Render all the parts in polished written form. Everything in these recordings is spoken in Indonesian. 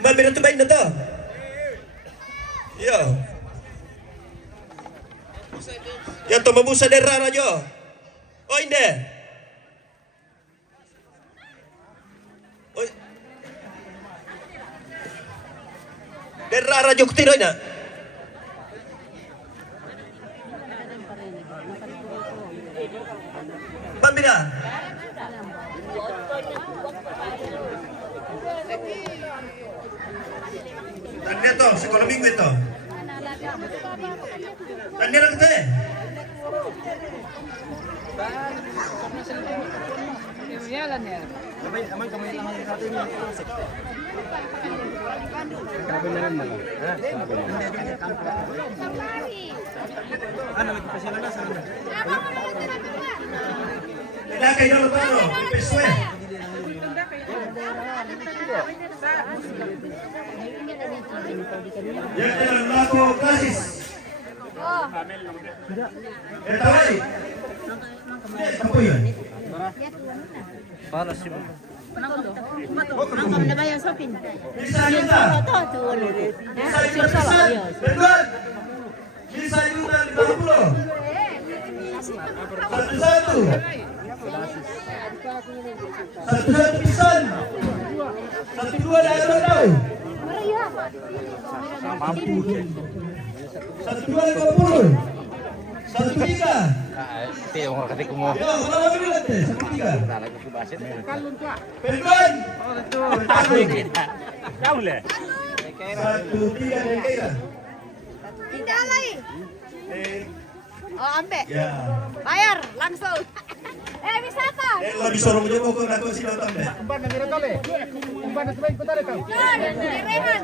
Mabira tumain na to. Yo. Ya to mabusa de rara jo. O hindi. O. De rara jo kutiroy na. Mabira. Tanda to, sekolah minggu itu. Tanda nak kita. Jalan ya. Aman kamu yang lagi satu ini. Ano nagpasyalan na sa ano? Ila kayo na tano, peswe. Yang telah melakukan klasis. Tawai. Apa ya? Para si Ang nabayan sa pin. Bisa kita. Bisa kita. Betul. Bisa kita 50. Satu-satu. Satu-satu pisan. Satu-dua dah tahu. Satu-dua 50. Satu-tiga. Ito yung kasi kumo. Yo, kalau bilang teh, satu-tiga. Talaga ko basit. Pendon. Kaule. Satu-tiga dan kira. Tidak lagi. Oh, ambil. Ya. Bayar langsung. Wisata. Lebih sorong aja mau ke aku sih datang deh. Umpan na meron tole. Umpan na sabay ko tole ka. Rehan.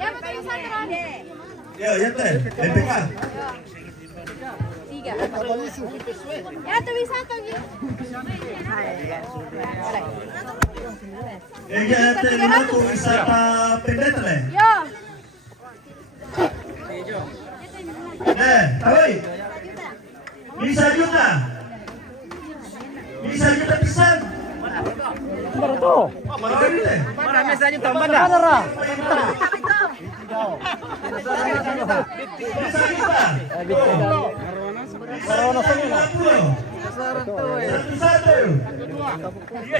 Ya, betul wisata. Ya, ya teh. BPK. Tiga. Ya, itu wisata gitu. Ya teh aku wisata pendet teh. Yo. Tahu? Bisa juta. Bisa juta pisan. Para to. Mana teh? Para mesanya tambah dah. Bisa juta. Sarono semua. Satu-satu.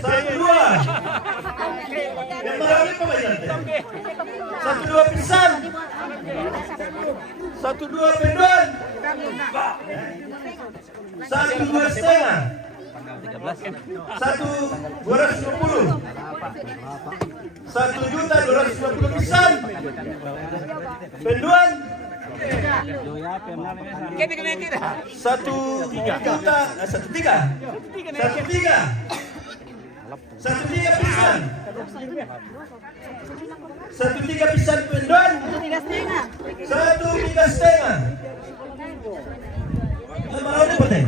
Satu-dua. Yang marami pa ba yan? Satu-dua pisan. Satu-dua pendon. Satu-dua setengah. Satu 250. 1.250.000 pisan. Pendon. 1.3. 1.3 pisan. 1.3 pisan pendon. 1.3 setengah. Mau ni patay.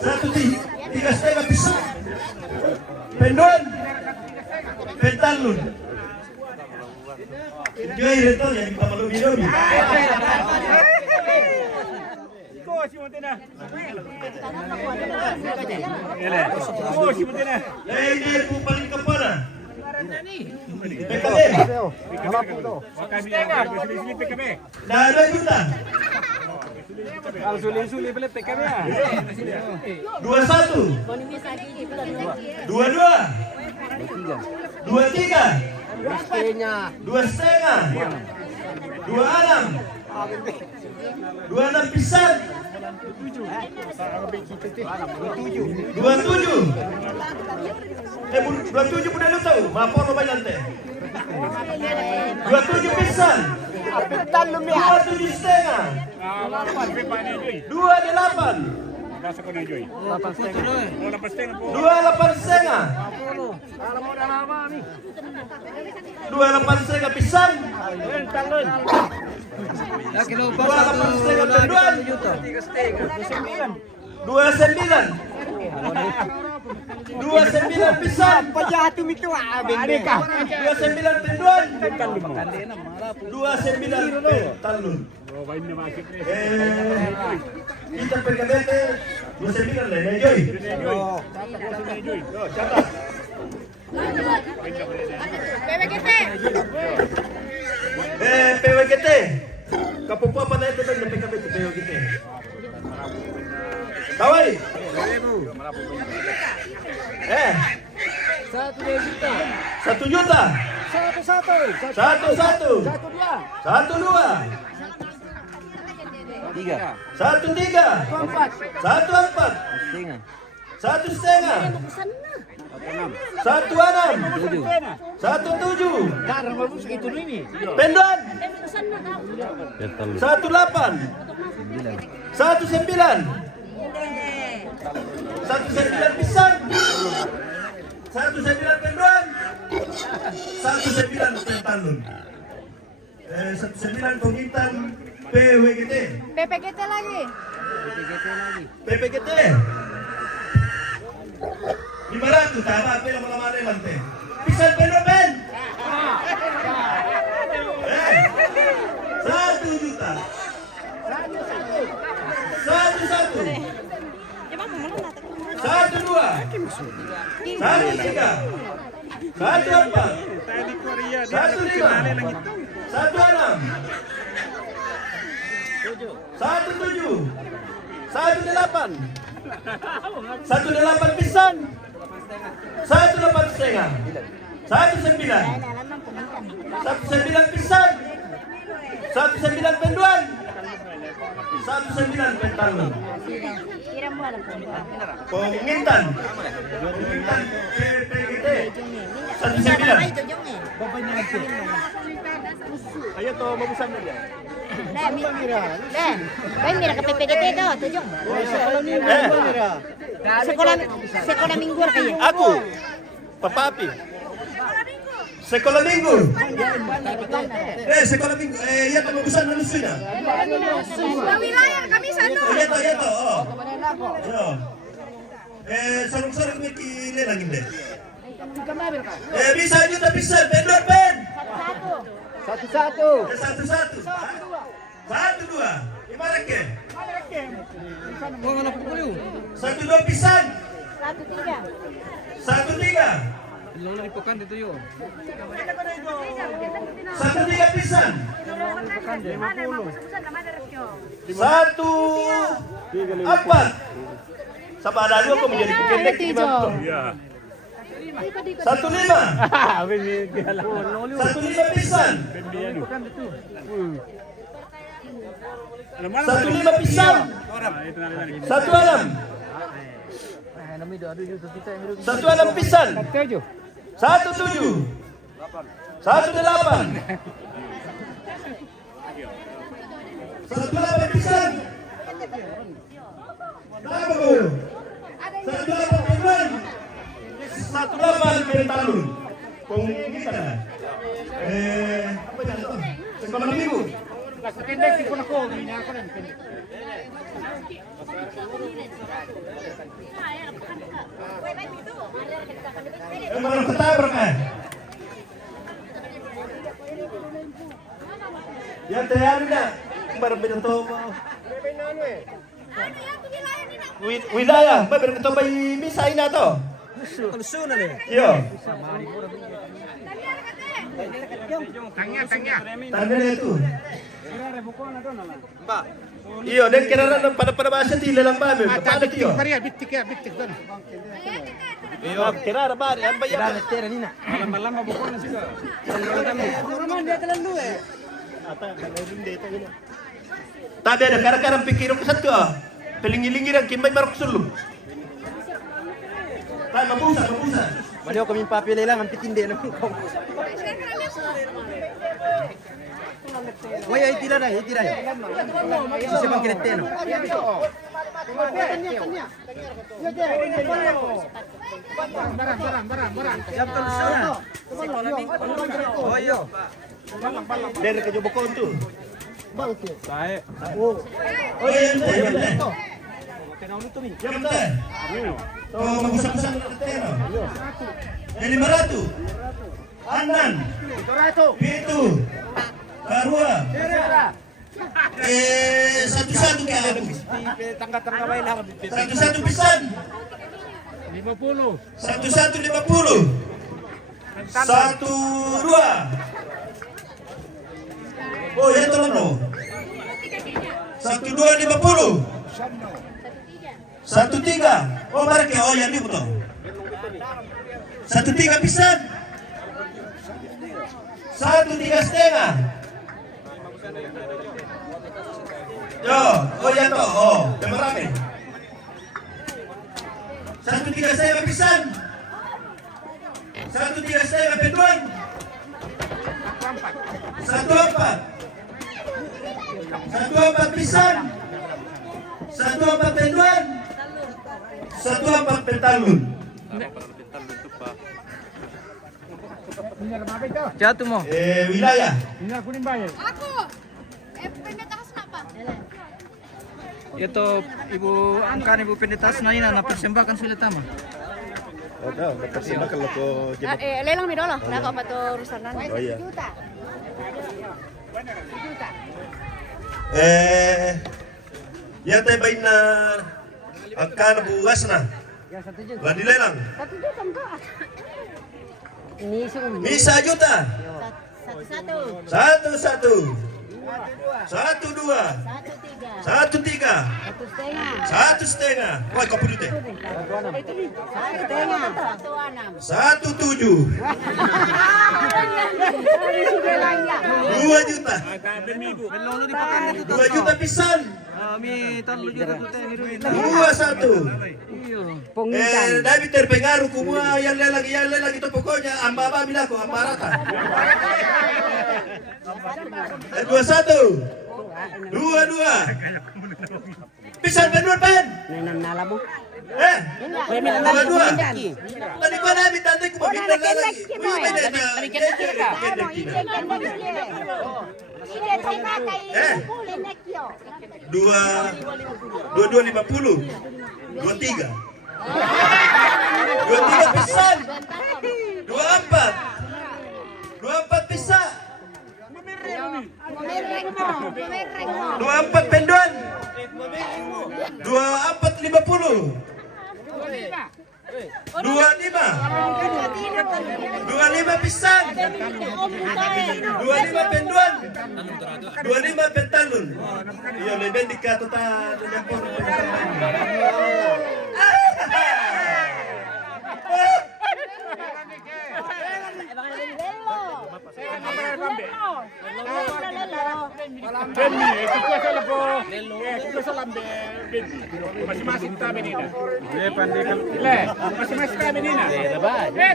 1.3 setengah pisan. Pendon. Pentalun. Enjoy rental yang kita malu minum. Ko si Montina. Ele. Ko si Montina. Ini po paling kapana. PKB. Setengah. Sili-sili PKB. Dah 2 juta. Kalau suli-suli beli PKB ya. 21. 22. 23. 2,5. 26. 26 pisan. 27. 27 pun lu tahu. Maaf apa banyak teh. 27 pisan. 27 setengah. 28. Nasa ko na Joy. 8 setengah po. 28 setengah. 28 setengah pisan. 28 setengah penduan. 29. 29 pisan. Pajatu itu abeng ka. 29 penduan. 29 pentalun. Oh, bain na makit ni. Kita pergabete 29 lah, Joy. Joy. Catat. PWGT. PWGT. Kapupua apa na ito ng PKB sa PWGT? Kaway! Satu juta. Satu. Satu dua. Satu tiga. Satu empat. Satu setengah. Satu enam. Satu tujuh. Penduan. Satu delapan. Satu sembilan. Satu sembilan pisan. Satu sembilan penduan. Satu sembilan pentalun. Satu sembilan pengintan PWGT. PPGT lagi. PPGT. 500 tama apa yang melamar lantai. Pisan pendopen. 1 juta. Satu. Satu dua. Satu tiga. Satu empat. Satu lima. Satu enam. Satu tujuh. Satu delapan. Satu delapan pisan. Satu delapan setengah. Satu sembilan. Satu sembilan pisan. Satu sembilan penduan. Satu sembilan pentalun. Pengintan. Pengintan PPGT. Satu sembilan. Ayo to mabusan na dia. Mira ke PPGT itu, Tujung. Sekolah minggu kayak. Aku. Papapi. Sekolah minggu. Sekolah minggu. Iya to mabusan na lusina. Wilayah kami satu. Iya to. Oh. Yo. Sarung-sarung may kinelang hindi. Bisa juta pisan, pendor pen. Satu. Satu dua. Ibarat ke? Satu dua pisan. Satu tiga. Satu tiga pisan. Satu empat. Sama ada dua kok menjadi pendek di bawah. Satu lima. Satu lima pisan. Satu lima pisan. Satu enam. Satu enam pisan. Satu tujuh. Satu delapan. Satu delapan pisan. Berapa kau? Satu delapan pisan. Satu delapan pentalun. Pengintan. Apa itu? Sekolah minggu. Pendek sih pun aku ini aku dan pendek. Baru ketabrak kan? Ya tayar na. Baru binato mo. Wilayah, baru binato ba misay na to? Kalusunan eh. Yo. Tanya. Tanda na ito. Iyo, dan kira pada bahasa tila lang ba? Paano tiyo? Bitik doon. Iyo, kira ba? Yan ba yan? Malam-malam mabukon na siya. Tabi ada karang-karang pikir ko satu ah. Pelingi-lingi lang kimay marok sulong. Tay, mabusa. Maliw kami papili lang ang pitindi ng kong. Waya itira na. Sisi bang kiriteno. Barang. Siap kalusunan. Oyo. Dari ke Jobokon tu. Tae. Oh, yan. Yan tayo. Oh, mabusa-busa na natin. 500. Anan. 7. Karua. Satu-satu kaya ako. Tangga-tangga bay lang. Satu-satu pisan. 50. Satu-satu 50. Satu, dua. Oh, ya tolong. 1250. 13. Oh, mereka oh yang ini betul. 13 pisan. 13,5. Yo, oh ya toh. Oh, berapa? 13,5 pisan. 13,5 penduan. 14. 14 pisan. 14 penduan. 14 pentalun. Jatuh mo. Wilayah. Ini aku nih bayar. Aku. Pendetas apa? Ito, Ibu Pendetas na yun, napersembahkan sulit tama. Lelang mi dolo. Nako pa to rusanan. Oh iya. Juta. Ya teh bain na akan bugas na. Lah dilelang. 1 juta enggak. Ini sum. Bisa juta. Satu. Satu. 1, 2. 1, 3. 1,5. Wah, kau perlu teh. 1, 7. 2 juta. 2 juta pisan. Mi talo juta tu teh niru. 2, 1. David terpengaruh kumua yang lelang itu pokoknya amba bilang ko amba rata. 21. 22. Pisan benar pen. Nala mo. 22. Tadi ko na tante ko mabigla lagi. Dua 50. 23. 23 pisan. 24. 24 bisa. 24 penduan. 24 50. 25. 25 pisan. 25 penduan. 25 pentalun. Iya lebih dikato ta nyampur. Masing-masing tabi nina. Le, Masing-masing tabi nina.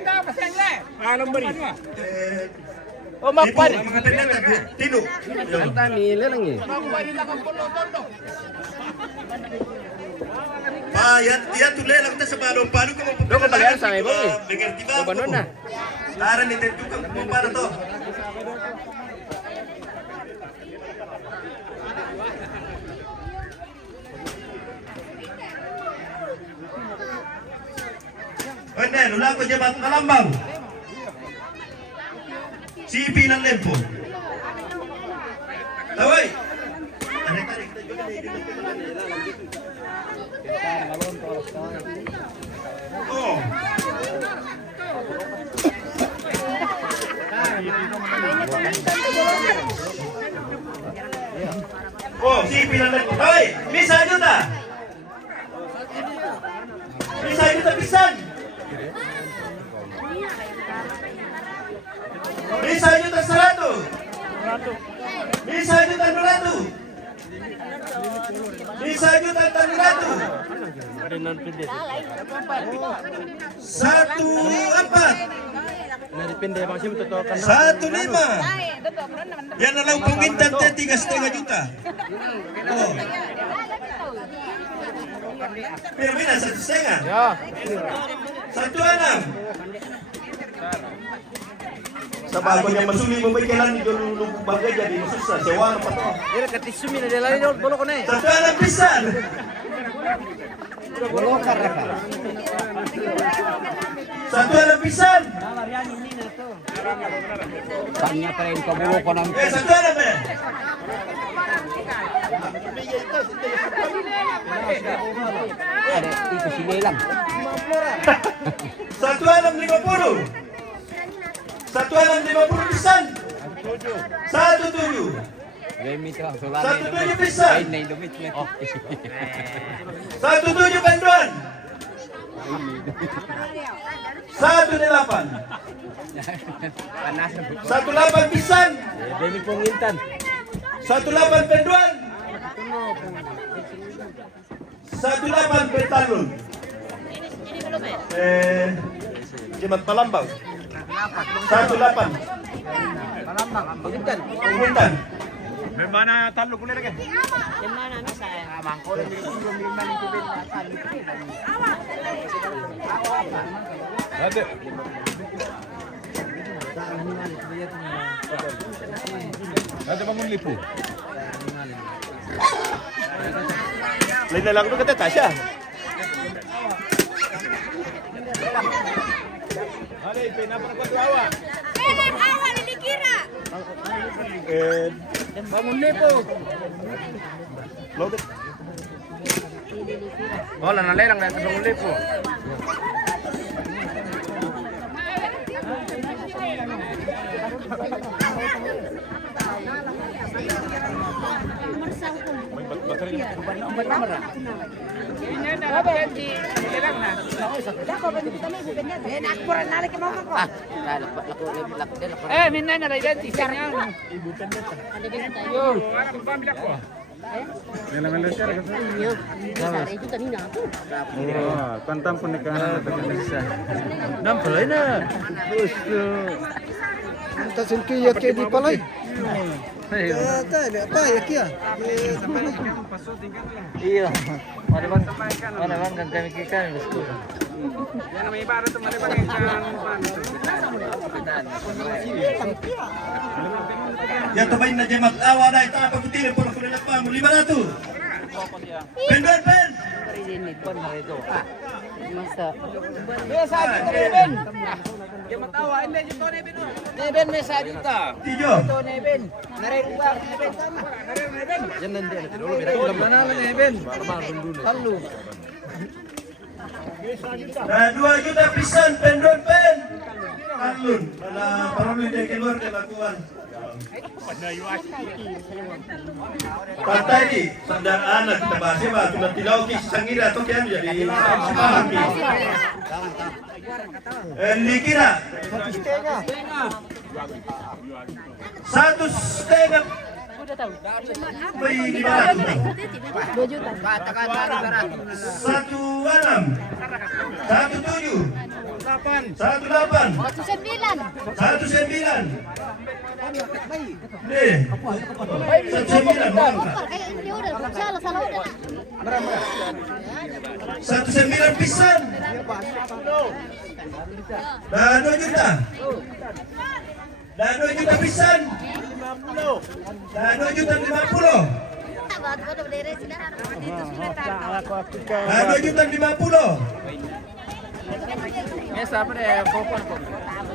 Tahu pasang le. Alam beri. oh mapan. Mga penata tino. Tani lelang ni. Ya tu lelang ta sa balong palu ko mo. Doko talaga sa ibo eh. Dengan tiba. Banon na. Lara ni tentukan mo para to. Oke, lula ko jabat kalambang. Sipi ng lempo. Taway. Oh. Oh, sipi ng lempo. Taway, bisa juta. Bisa juta pisan. Bisa juta 100. Bisa juta 200. Bisa juta 300. 1,5. Yan na lang panggintan 3,5 juta. Oh. Pero mira, 1,5. Ya. 1,6. Sa bago niya masuli mo ba kailan yung bagay jadi susah sewa pa to. Ira katisumi na dala ni bolo ko na eh. 1,6 pisan. Bolo ka ra ka. 1,6 pisan. Tanya pa rin kabuo ko ng 1,6 ba? ada ito sinelang. 1,650. 1650 pisan. 17. Remit lang. 17 pisan. Na Indomit na. 17 penduan. 18. Panas. 18 pisan. Demi Pongiltan. 18 penduan. 18 pentalun. Jimat Palambang. 18. Pongiltan. Penghintan. Mana talo kulit lagi? Yang mana nak saya? Mangkol ni belum main kubin. Ada. Ada bangun lipu. Lain lang tu kata Tasya. Ada kenapa kau tu awak? Awak ni dikira. Bangun lipo. Loaded. Oh, lah nalerang dah bangun lipo. Minna na rin si Sarang. Itu tadi nak aku. Pantang pernikahan atau bisa. Nampak lain na. Tasin kia ke di palai. Tak ya kia. Iya. Mana bang kan kami kita betul. Yang namanya baru tu mana bang yang Ya tabayin na Jimat awa na ita pagkutili por kulilat pa 500. Penduan pen. Masa. Biasa kita Neben. Dia matawa ini juta Neben. Neben mesa juta. 7. Neben. Nareng bang Neben sama. Neben. Jangan dia dulu biar mana Neben. Lalu. 2 juta pisan penduan pen. Alun. Pada paroli dia keluar ke lakuan. Pantai di sandang anak kita bahas ya, cuma tilau ki sangira atau kian jadi sepaham ki. Dikira 1,5. Udah tahu. Beri di mana? 2 juta. 16. 17. 18. 9. 19. Nih. 19 Ini udah salah udah. 19 pisan. Dan 2 juta. Dan 2 juta pisan. Dan 2 juta 50. Dan 2 juta 50. Mesa apa deh? Popon.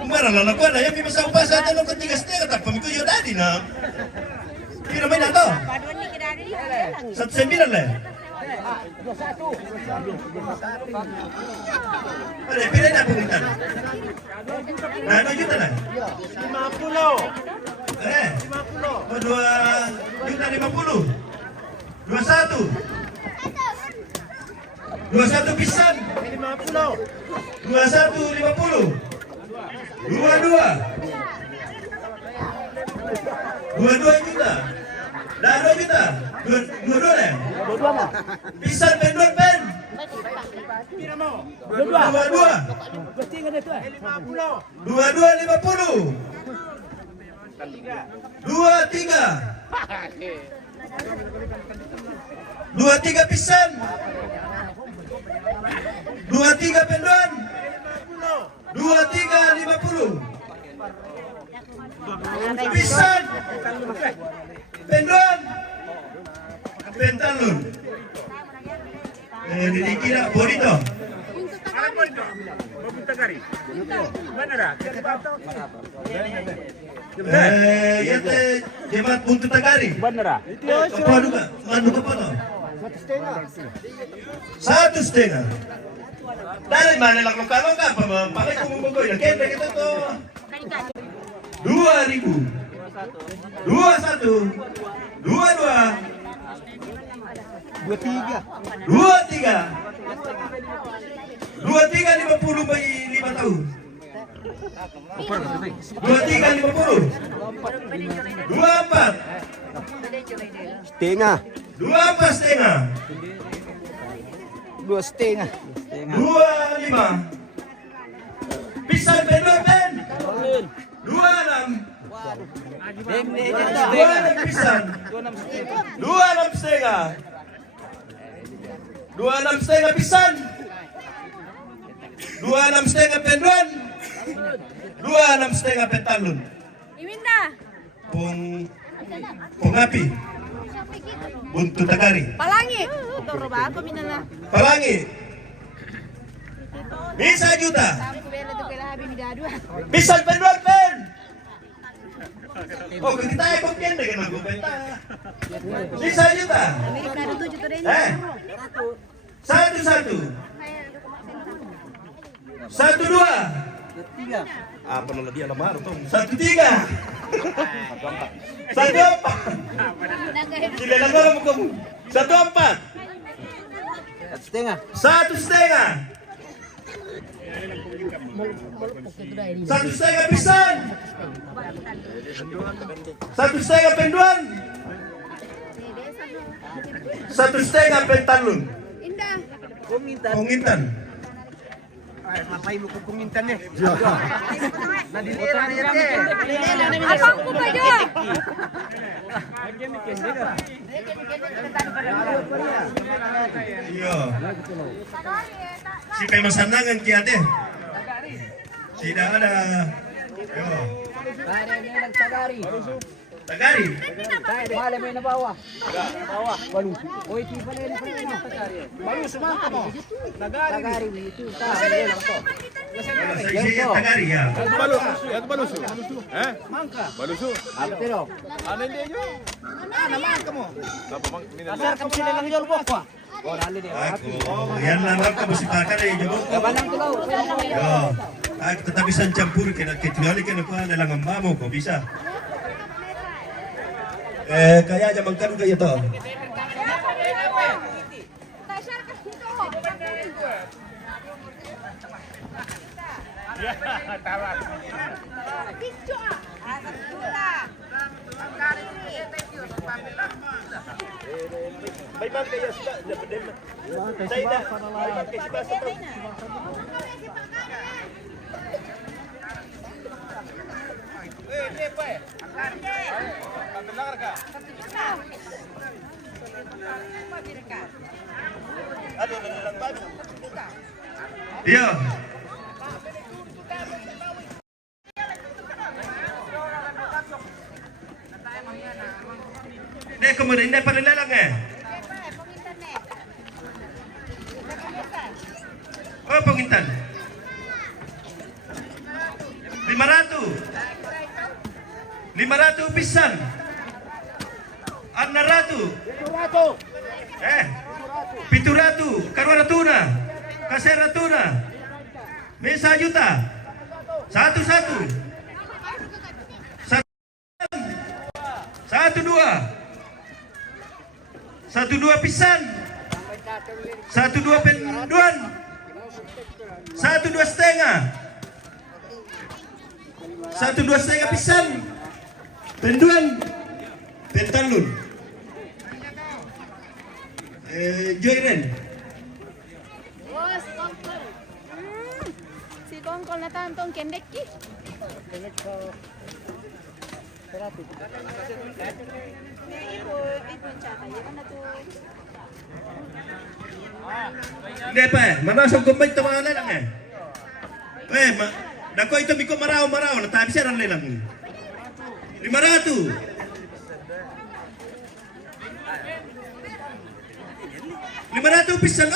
Marah lah aku ada yang bisa upah saja lo ketiga setengah tak pemiku yo tadi nak. Kira main atau? 19 lah. Ada pilih nak pengintan. Nah 2 juta lah. 50. 2 juta 50. 21. 21 pisan. 50. 21 50. 22. 22 juta. Dah 2 juta. 22 lah. 22 mah. Pisan penduan pen. 22. 22 50. 23. 23 pisan. 23 penduan. 23 50. Pisan. Penduan. Pentalun. Dikira bonito. Mana dah? Yate Jimat Buntut Tagari. Benar ah? Apa juga? Manu apa no? 1,5. Dari mana lang luka-luka pa pakai kumubugoy na kaya kita to 2000 21 22 23 50 by 5 tahun 23 50 24 Setengah. 24 setengah 2 setengah. 25 pisan pen 26 26 pisan 26 setengah 26 setengah pisan 26 setengah penduan 26 setengah pentalun Iminda. Pung api Buntu Tagari Palangi. Toro ba ako minala. Palangi bisa juta Bela to kala habi midadua. pisan penduan pen oh kita ikut pen dengan aku penta bisa juta Mirip na 7 to rin. 1 apa nama dia lemar tuh 1 3 1 4 sila lang mo kamu 1 4 Setengah. 1 setengah 1 setengah pisan 1 setengah penduan 1 setengah pentalun Indah. Pungintan Sampai mo kumintan eh. Abang ko ba yo? iya si kayak masanangan kiate tidak ada yo Tagari Mali may nabawa. Balu. Oy, ti pala ni pala. Balu sumaka mo. Tagari itu. Saya Tagari ya Balusu. Mangka. Balusu. Apa pero? Ano hindi nyo? Mangka mo. Tapos mang Asar kamu sila lang yol bokwa. Oh, dali ni. aku yan lang ka musipakan ay jogo ko Kabanang tulaw. yo ay tetapi san campur kena kecuali kena ko na lang ang mamo ko bisa kaya aja mangkano kayo to May man kaya sila Iya. Dek kemudian ini pada lelang Oh pengintan 500 pisan 600 700 karwana tuna kasera tuna mesa juta 1 2 pisan 1 2 penduan 1 2 setengah 1 2 setengah pisan penduan pentalun Joyren Si Kongkol na tantong kendek ki. Hindi pa manasong kumbay tamaan lang dako ito miko maraw natabi siya lang 500 pisan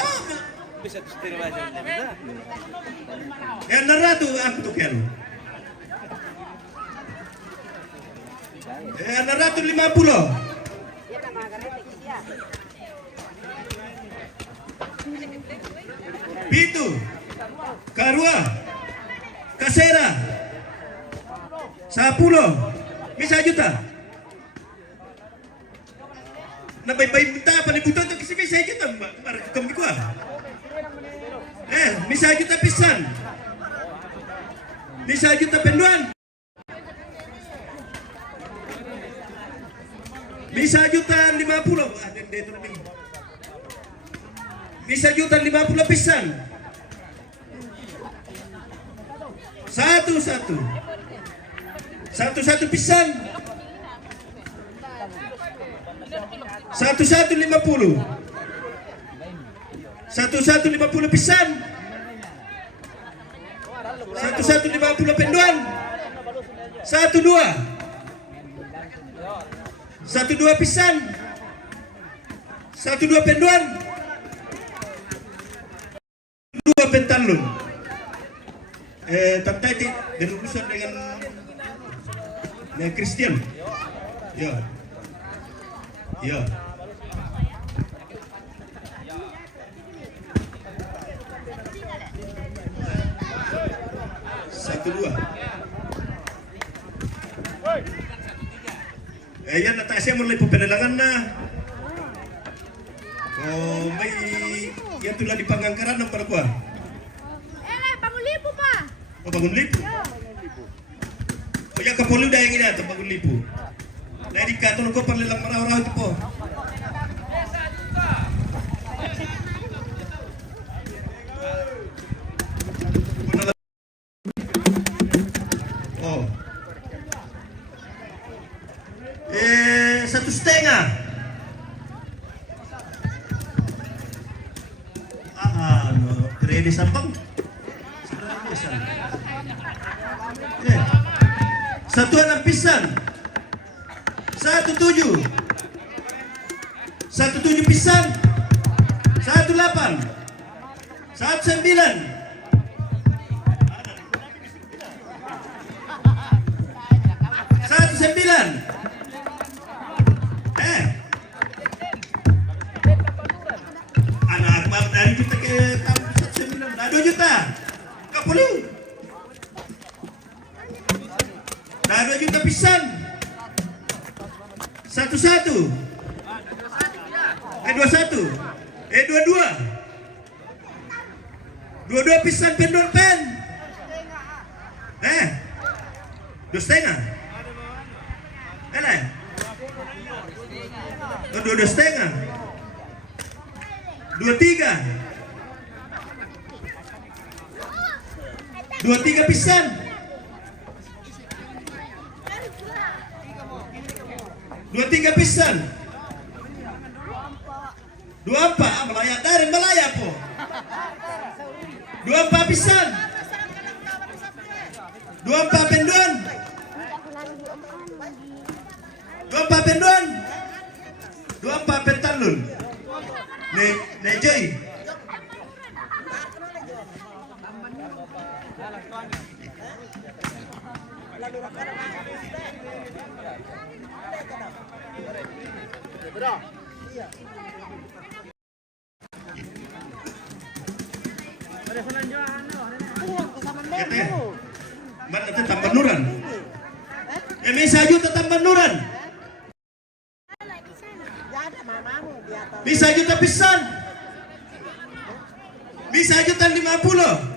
bisa setengah aja. yan 600 ang tukyan 650 Pitu. Karua. Kasera. 10. Misa juta. Nabay-bay minta panibutan ito kasi misa juta. Kami ko misa juta pisan. Misa juta penduan. Misa juta 50. Misa juta 50 pisan. 1-1. 1-1 pisan. 1-1 50. 1-1 50 pisan. 1-1 50 penduan. 1-2. 1-2 pisan. 1-2 penduan. 2 pentalun. Tantay berurusan dengan Christian. Ya. Ya. Satu dua. Yan natasya mo lang po penalangan na. Oh, may yan tulang di pangangkaran ng parakuan. Pangulipo pa. O Pangunlipo. O yan kapuluw dahil nga ito, Pangunlipo. Naidig ka, tulog ko pang maraw-raw ito po. Oh. Satu setengah. No, kredi sampang. Satuan ng pisan. 1-7. 1-7 pisan. 1-8. 1-9. 1-9. Anak bang dari kita ke tahun 1-9. 2 juta. Kapuluh. 2 juta pisan. 1-1. 21. 22. 22 pisan pendor pen. 2,5. Elah. 2,5. 23. 23 pisan. 23 pisan. 24. Malaya dari Malaya po. 24 pisan. 24 penduan. 24 penduan. 24 pentalun. Joy. Mana itu tambah nuran? Bisa juta tambah nuran. Bisa juta pisan. Bisa juta 50.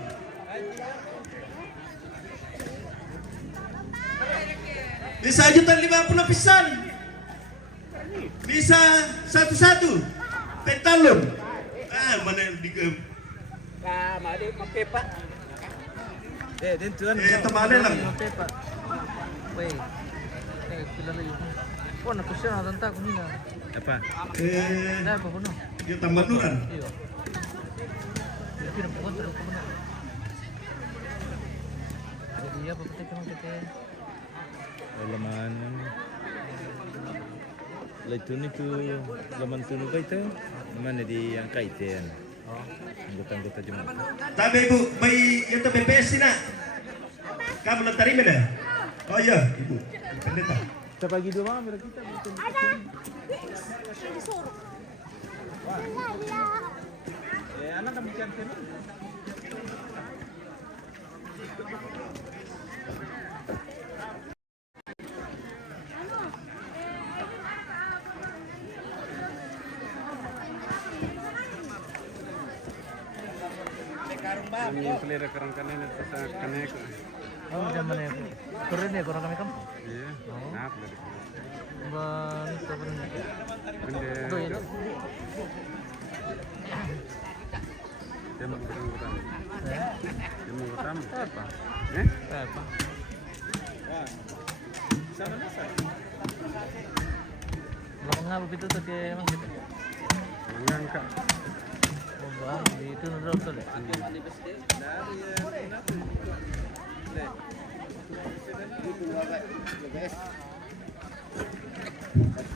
Bisa juta 50 pisan. Bisa 1-1. Pentalun. Mana di mari mapepa. Din tuan. Tamale lang. Mapepa. Wei. Pila na yun. Oh, nakusya na tanta ko nila. Apa? Apa kuno? Yung tambah nuran. Iyo. Pero po ko na. Iya, pagkatay ko ng kate. Laman laitun itu laman tunu kaita mana di yang kaiten anggota cuma Tabi ibu may yung tabi BPS na kamu lang tarim na. Oh iya ibu pendeta kita pagi dua malam kita anak kami campur. Yang pelira kerang kanan itu sangat kanek. Oh, zaman ya. Keren ya kurang kami kampung. Iya. Nah, pelira. Bang, itu keren. Benda. Itu ya. Dia mau berang. Dia mau berang. Apa? Apa? Sana nasa. Belum ngapa itu tadi emang gitu. Mengangkat. Oh, bang, itu nurut betul ya.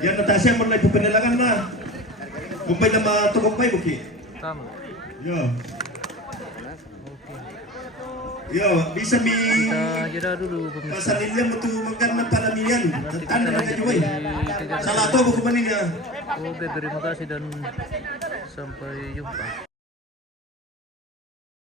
Yan Natasha mo na ipupinilangan na. Kumpay na matukumpay buki. Tama. Yo. Oke. Yo, bisa mi Kita jeda dulu pemirsa. pasalilya mo tu magkana palamiyan. Tanda na kayo eh. Sa lato mo kumanin niya. Oke, terima kasih dan sampai jumpa.